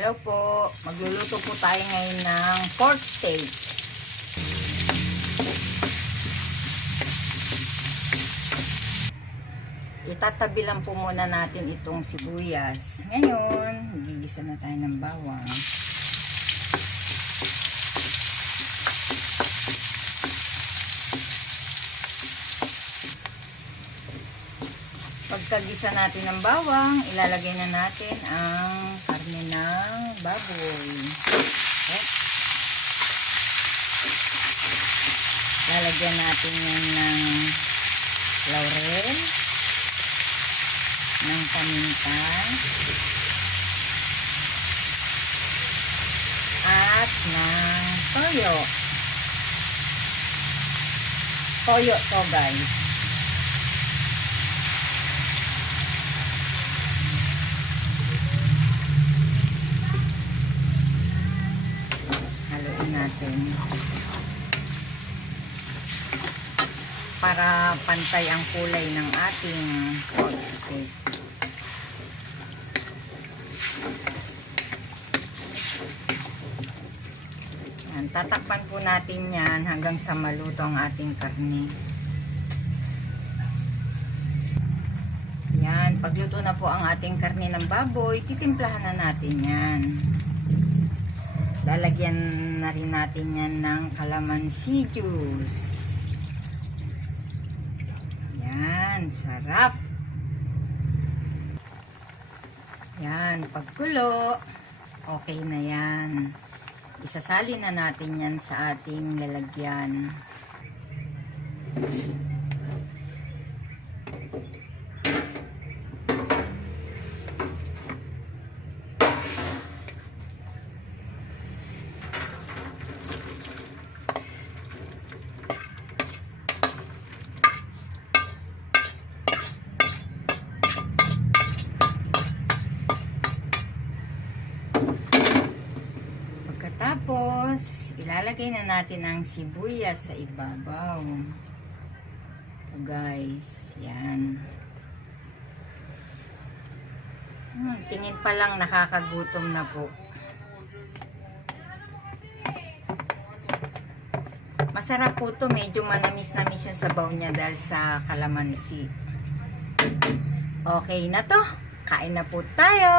Hello po, magluluto po tayo ngayon ng pork steak. Itatabi lang po muna natin itong sibuyas. Ngayon, gigisa na tayo ng bawang. Pagkagisa natin ng bawang, ilalagay na natin ang karne ng baboy. Okay. Lalagyan natin yan ng laurel, ng paminta, at ng toyo. Toyo to, guys. Natin para pantay ang kulay ng ating pork steak. Yan, tatakpan po natin yan hanggang sa maluto ang ating karne. Yan, pagluto na po ang ating karne ng baboy, titimplahan na natin yan. Lalagyan na rin natin yan ng calamansi juice. Yan, sarap. Yan, pagkulo, okay na yan. Isasali na natin yan sa ating lalagyan. Tapos, ilalagay na natin ang sibuyas sa ibabaw. Ito guys, yan. Tingin pa lang nakakagutom na po. Masarap po to, medyo manamis-namis yung sabaw niya dahil sa kalamansi. Okay na to, kain na po tayo!